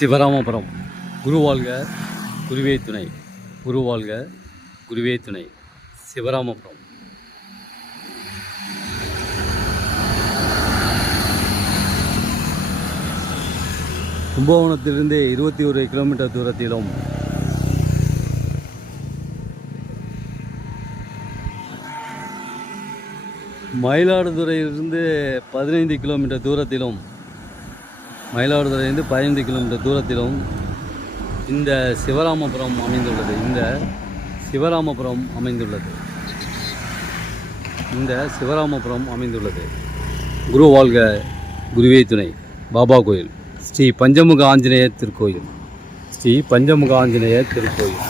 சிவராமபுரம். குருவாழ்க குருவே துணை. குருவாழ்க குருவே துணை. சிவராமபுரம். கும்பகோணத்திலிருந்து இருபத்தி ஒரு கிலோமீட்டர் தூரத்திலும் மயிலாடுதுறையிலிருந்து பதினைந்து கிலோமீட்டர் தூரத்திலும் மயிலாடுதுறையிலிருந்து பதினைந்து கிலோமீட்டர் தூரத்திலும் இந்த சிவராமபுரம் அமைந்துள்ளது. இந்த சிவராமபுரம் அமைந்துள்ளது. இந்த சிவராமபுரம் அமைந்துள்ளது. குரு வாழ்க குருவே துணை. பாபா கோயில். ஸ்ரீ பஞ்சமுக ஆஞ்சநேயர் திருக்கோயில். ஸ்ரீ பஞ்சமுக ஆஞ்சநேயர் திருக்கோயில்.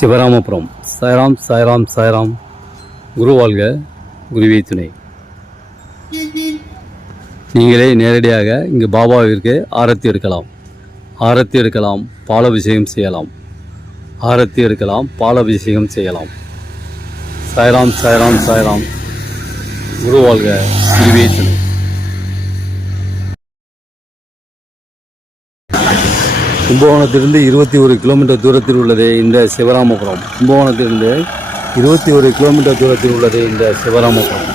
சிவராமபுரம். சாய்ராம் சாய்ராம் சாய்ராம். குரு வாழ்க குருவே துணை. நீங்களே நேரடியாக இங்கு பாபாவிற்கு ஆரத்தி எடுக்கலாம். ஆரத்தி எடுக்கலாம் பாலாபிஷேகம் செய்யலாம். ஆரத்தி எடுக்கலாம் பாலாபிஷேகம் செய்யலாம். சாய்ராம் சாய்ராம் சாய்ராம். குரு வாழ்க கும்பகோணத்திலிருந்து இருபத்தி ஒரு கிலோமீட்டர் தூரத்தில் உள்ளது இந்த சிவராமபுரம். கும்பகோணத்திலிருந்து இருபத்தி ஒரு கிலோமீட்டர் தூரத்தில் உள்ளது இந்த சிவராமபுரம்.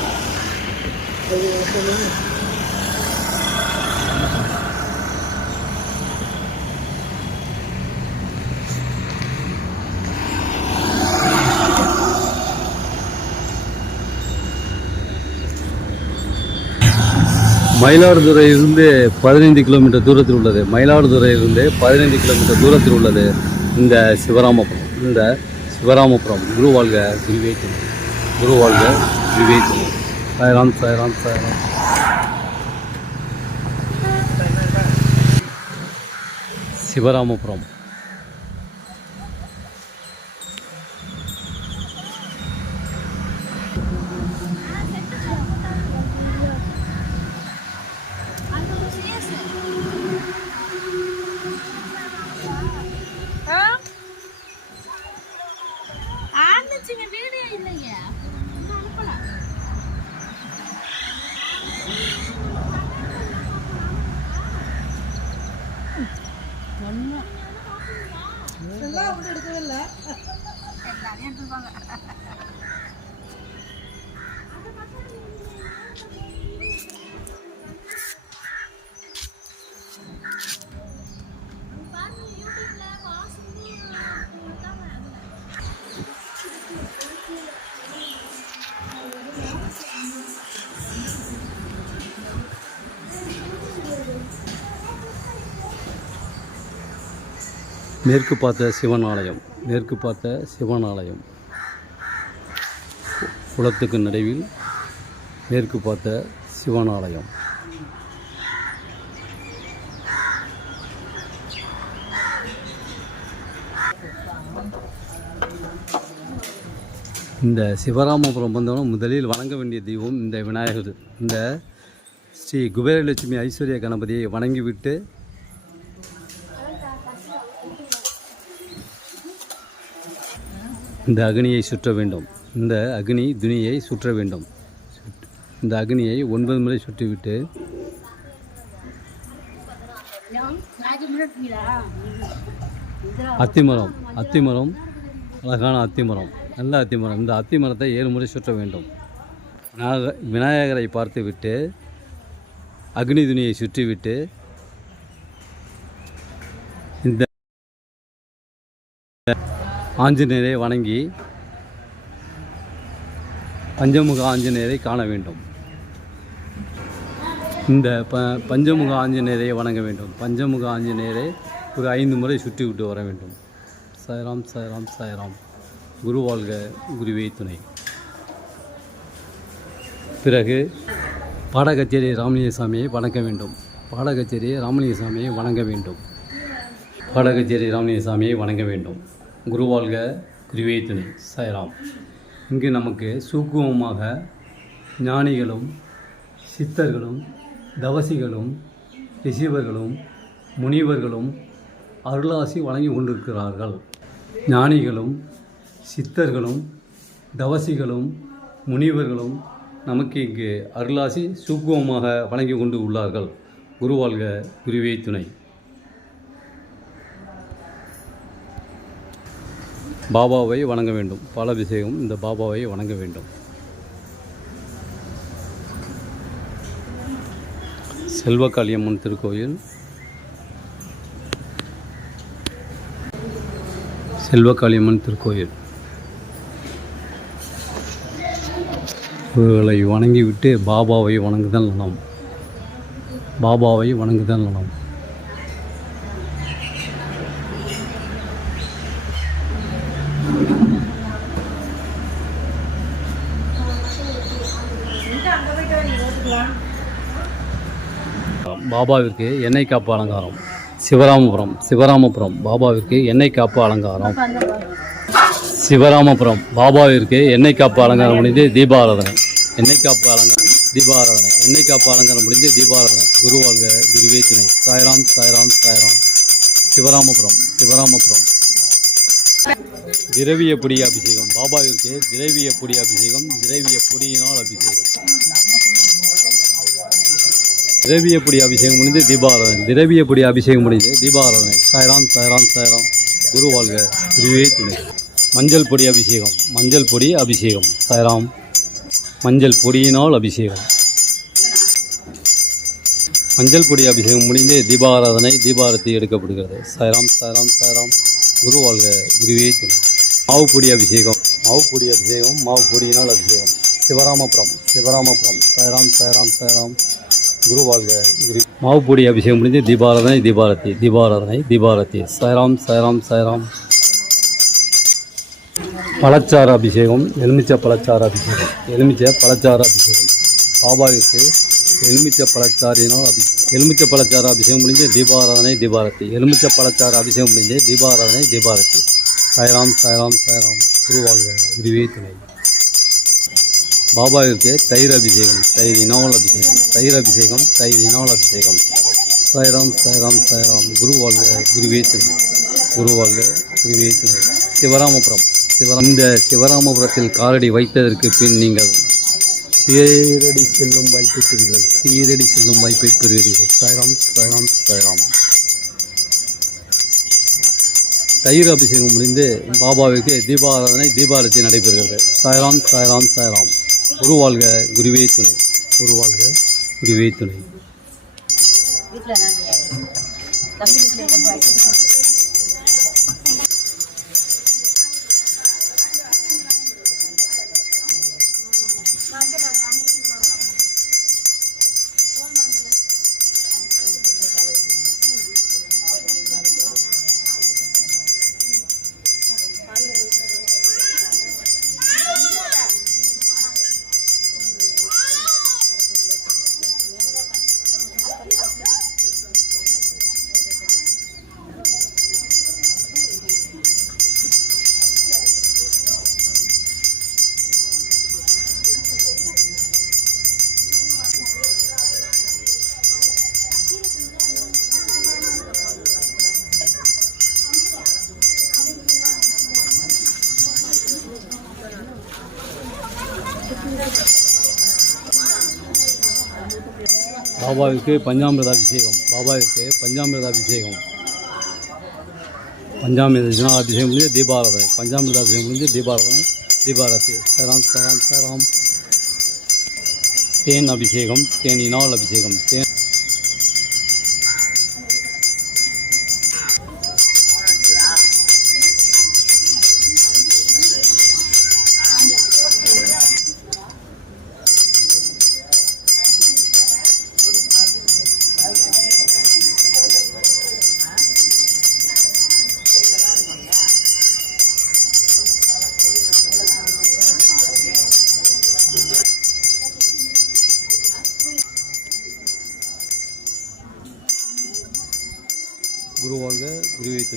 மயிலாடுதுறையிலிருந்து பதினைந்து கிலோமீட்டர் தூரத்தில் உள்ளது. மயிலாடுதுறையிலிருந்து பதினைந்து கிலோமீட்டர் தூரத்தில் உள்ளது இந்த சிவராமபுரம். இந்த சிவராமபுரம் குரு வாழ்க விவேகம். குரு வாழ்க விவேகம். சாய்ராம் சாய்ராம் சாய்ராம். சிவராமபுரம். மேற்கு பார்த்த சிவன் ஆலயம் மேற்கு பார்த்த சிவன் ஆலயம் குளத்துக்கு நடுவில் மேற்கு பார்த்த சிவன் ஆலயம் இந்த சிவராமபுரம் வந்தவன முதலில் வணங்க வேண்டிய தெய்வம் இந்த விநாயகர். இந்த ஸ்ரீ குபேரலட்சுமி ஐஸ்வர்ய கணபதியை வணங்கிவிட்டு இந்த அக்னியை சுற்ற வேண்டும். இந்த அக்னி துணியை சுற்ற வேண்டும். இந்த அக்னியை ஒன்பது முறை சுற்றிவிட்டு அத்திமரம் அத்திமரம் அழகான அத்திமரம் நல்ல அத்திமரம். இந்த அத்திமரத்தை ஏழு முறை சுற்ற வேண்டும். விநாயக விநாயகரை பார்த்துவிட்டு அக்னி துணியை சுற்றிவிட்டு இந்த ஆஞ்சநேயரை வணங்கி பஞ்சமுக ஆஞ்சநேயரை காண வேண்டும். இந்த ப பஞ்சமுக ஆஞ்சநேயரை வணங்க வேண்டும். பஞ்சமுக ஆஞ்சநேயரை ஒரு ஐந்து முறை சுற்றி விட்டு வர வேண்டும். சாய்ராம் சாய்ராம் சாய்ராம். குரு வாழ்க குருவே துணை. பிறகு பாடகச்சேரி ராமலிங்கசாமியை வணங்க வேண்டும். பாடகச்சேரி ராமலிங்கசாமியை வணங்க வேண்டும். பாடகச்சேரி ராமலிங்கசாமியை வணங்க வேண்டும். குருவாழ்க குருவே துணை சாய்ராம். இங்கு நமக்கு சூக்குமமாக ஞானிகளும் சித்தர்களும் தவசிகளும் ரிஷிவர்களும் முனிவர்களும் அருளாசி வழங்கி கொண்டிருக்கிறார்கள். ஞானிகளும் சித்தர்களும் தவசிகளும் முனிவர்களும் நமக்கு இங்கு அருளாசி சூக்குமமாக வழங்கி கொண்டு உள்ளார்கள். குருவாழ்க குருவே துணை பாபாவை வணங்க வேண்டும். பாலாபிஷேகம் இந்த பாபாவை வணங்க வேண்டும். செல்வகாளியம்மன் திருக்கோயில். செல்வகாளியம்மன் திருக்கோயில். இவர்களை வணங்கிவிட்டு பாபாவை வணங்குதல் நலம். பாபாவை வணங்குதல் நலம். பாபாவிற்கு எண்ணெய் காப்பு அலங்காரம். சிவராமபுரம் சிவராமபுரம் பாபாவிற்கு எண்ணெய் காப்பு அலங்காரம். சிவராமபுரம் பாபாவிற்கு எண்ணெய் காப்பு அலங்காரம் முடிந்து தீபாராதனை. எண்ணெய் காப்பு அலங்காரம் தீபாராதனை. எண்ணெய் காப்பு அலங்காரம் முடிந்து தீபாராதனை. குருவாழ்க குருவே துணை சாய்ராம் சாய்ராம் சாய்ராம். சிவராமபுரம் சிவராமபுரம். திரவிய பொடி அபிஷேகம். பாபாவிற்கு திரவிய பொடி அபிஷேகம் திரவிய பொடியினால் அபிஷேகம். திரவியப்படி அபிஷேகம் முடிந்து தீபாராதனை. திரவியப்படி அபிஷேகம் முடிந்து தீபாராதனை. சாய்ராம் சாய்ராம் சாய்ராம். குரு வாழ்க. குருவே துணை. மஞ்சள் பொடி அபிஷேகம். மஞ்சள் பொடி அபிஷேகம். சாய்ராம். மஞ்சள் பொடியினால் அபிஷேகம். மஞ்சள் பொடி அபிஷேகம் முடிந்து தீபாராதனை தீபாரத்தி எடுக்கப்படுகிறது. சாய்ராம் சாய்ராம் சாய்ராம். குரு வாழ்க. குருவே துணை. மாவு பொடி அபிஷேகம். மாவு பொடி அபிஷேகம். மாவு பொடியினால் அபிஷேகம். சிவராமபுரம். சிவராமபுரம். சாய்ராம் சாய்ராம் சாய்ராம். குரு வாழ்க குரு. அபிஷேகம் முடிஞ்சு தீபாராதனை தீபாரதி தீபாராதனை தீபாரதி. சாய்ராம் சாய்ராம் சாய்ராம். பழச்சார அபிஷேகம் எலுமிச்சை பழச்சார அபிஷேகம் எலுமிச்சை பழச்சார அபிஷேகம். பாபாவிற்கு எலுமிச்சை பழச்சாறினால் அபி எலுமிச்சை பழச்சார அபிஷேகம் முடிஞ்சு தீபாராதனை தீபாரதி. எலுமிச்ச பழச்சார அபிஷேகம் முடிஞ்சு தீபாராதனை தீபாரதி. சாய்ராம் சாய்ராம் சாய்ராம். குருவாழ்க குருவே துணை. பாபாவிற்கு தயிர் அபிஷேகம் தயிரினால் அபிஷேகம் தயிர் அபிஷேகம் தயிரினால் அபிஷேகம். சாய்ராம் சாய்ராம் சாய்ராம். குரு வாழ்க குருவே துணை குரு வாழ்க குருவே துணை சிவராமபுரம் சிவராம். இந்த சிவராமபுரத்தில் காலடி வைத்ததற்கு பின் நீங்கள் சீரடி செல்லும் வாய்ப்பை பெறுவீர்கள். சீரடி செல்லும் வாய்ப்பை பெறுவீர்கள். சாய்ராம் சாய்ராம் சாய்ராம். தயிர் அபிஷேகம் முடிந்து பாபாவிற்கு தீபாராதனை தீபாரதி நடைபெறுகிறது. சாய்ராம் சாய்ராம் சாய்ராம். குருவாழ்க குருவே துணை. குருவாழ்க குருவே துணை. பாபாவிற்கு பஞ்சாமிரத அபிஷேகம். பாபாவிற்கு பஞ்சாமிரத அபிஷேகம். அபிஷேகம் முடிஞ்சு தீபாராதனை. பஞ்சாமிரத அபிஷேகம் முடிஞ்சு தீபாராதனை. தீபாரதி சராம் சராம் சராம். தேன் அபிஷேகம். தேனினால் அபிஷேகம். தேன்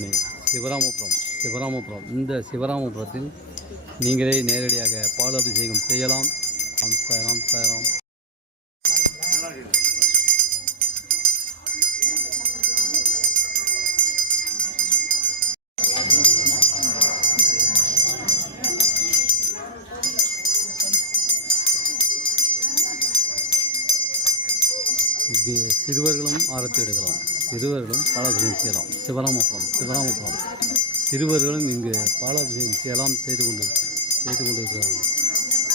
குருவை சிவராமபுரம் சிவராமபுரம். இந்த சிவராமபுரத்தில் நீங்களே நேரடியாக பால் அபிஷேகம் செய்யலாம். ராம் சாராம் சிறுவர்களும் ஆரத்தி எடுக்கலாம். சிறுவர்களும் பாலாபிஷேகம் செய்யலாம். சிவராமபுரம் சிவராமபுரம். சிறுவர்களும் இங்கு பாலாபிஷேகம் செய்யலாம் செய்து கொண்டு செய்து கொண்டிருக்கிறார்கள்.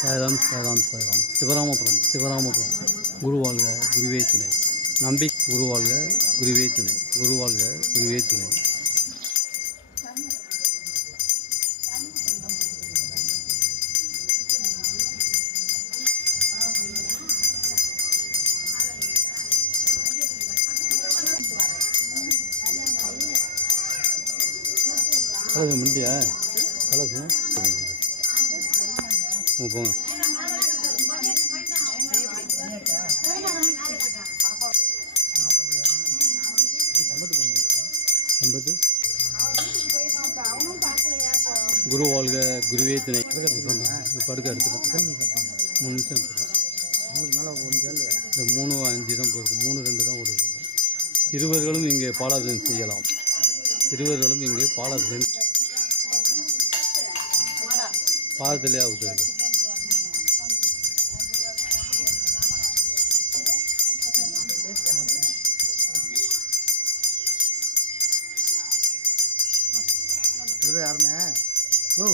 சாயராம் சாயராம் சாயராம். சிவராமபுரம் சிவராமபுரம். குருவாழ்க குருவே துணை. நம்பி குருவாழ்க குருவே துணை. குருவாழ்க குருவே துணை. கலசு முடியா கலசு போங்க ஐம்பது குரு வாழ்க குருவே துணை. படுக்க எடுத்துட்டு மூணு நிமிஷம். இந்த மூணு அஞ்சு தான் போயிருக்கும் மூணு ரெண்டு தான் ஓடுது சிறுவர்களும் இங்கே பாலாபிஷேகம் செய்யலாம். சிறுவர்களும் இங்கே பாலாபிஷேகம் பாதத்திலே ஆகுது. யாருண்ணே? ஓ.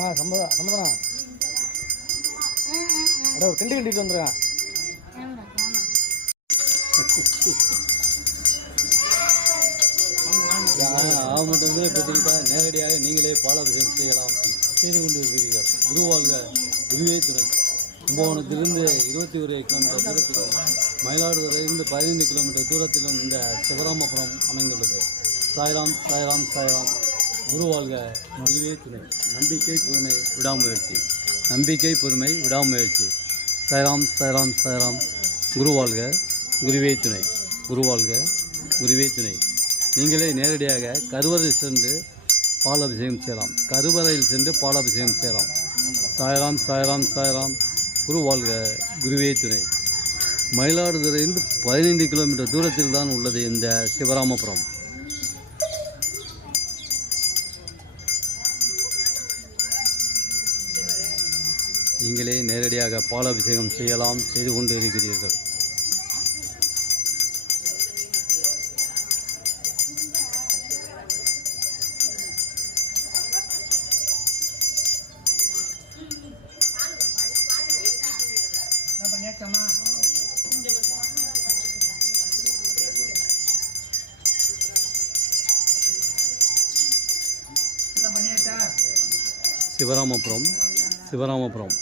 ஆ சம்மதம் சம்மதம் அட ஒரு கிண்டி கிண்டிட்டு வந்துடுறேன் ஆவணத்தை நேரடியாக நீங்களே பாலாபிஷேகம் செய்யலாம். செய்து கொண்டு இருக்கிறீர்கள். குருவாழ்க குருவே துணை கும்பகோணத்திலிருந்து இருபத்தி ஒரு கிலோமீட்டர் தூரத்திலும் மயிலாடுதுறையிலிருந்து பதினைந்து கிலோமீட்டர் தூரத்திலும் இந்த சிவராமபுரம் அமைந்துள்ளது. சாய்ராம் சாய்ராம் சாய்ராம். குருவாழ்க குருவே துணை. நம்பிக்கை பொறுமை விடாமுயற்சி. நம்பிக்கை பொறுமை விடாமுயற்சி. சாய்ராம் சாய்ராம் சாய்ராம் குருவாழ்க குருவே துணை. குருவாழ்க குருவே துணை. நீங்களே நேரடியாக கருவறையில் சென்று பாலாபிஷேகம் செய்யலாம். கருவறையில் சென்று பாலாபிஷேகம் செய்யலாம். சாயராம் சாயராம் சாயராம் குரு வாழ்க குருவே துணை. மயிலாடுதுறையிலிருந்து பதினைந்து கிலோமீட்டர் தூரத்தில் தான் உள்ளது இந்த சிவராமபுரம். நீங்களே நேரடியாக பாலாபிஷேகம் செய்யலாம் செய்து கொண்டு இருக்கிறீர்கள். சிவராமபுரம் சிவராமபுரம்.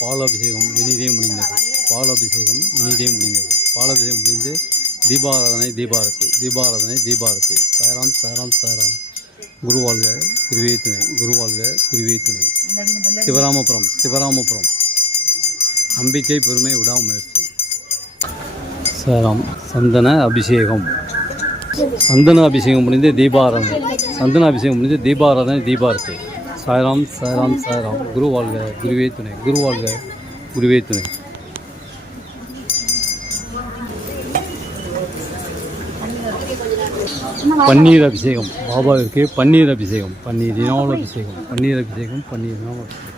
பாலாபிஷேகம் இனிதே முடிந்தது. பாலாபிஷேகம் இனிதே முடிந்தது. பாலாபிஷேகம் முடிந்து தீபாராதனை தீபாரதி தீபாராதனை தீபாரதி சாராம் சாராம் சாராம் குருவாழ்க குருவே துணை குருவாழ்க குருவே துணை சிவராமபுரம் சிவராமபுரம். நம்பிக்கை பெருமை விடாமுயற்சி. சாராம் சந்தன அபிஷேகம். சந்தன அபிஷேகம் முடிந்து தீபாராதனை. சந்தன அபிஷேகம் முடிந்து தீபாராதனை தீபாரதி சாய்ராம் சாய்ராம் சாய்ராம் குரு வாழ்க குருவே துணை குரு வாழ்க குருவே துணை பன்னீர் அபிஷேகம் பாபாவிற்கு பன்னீர் அபிஷேகம் பன்னீரினால் அபிஷேகம். பன்னீர் அபிஷேகம் பன்னீரினால் அபிஷேகம்.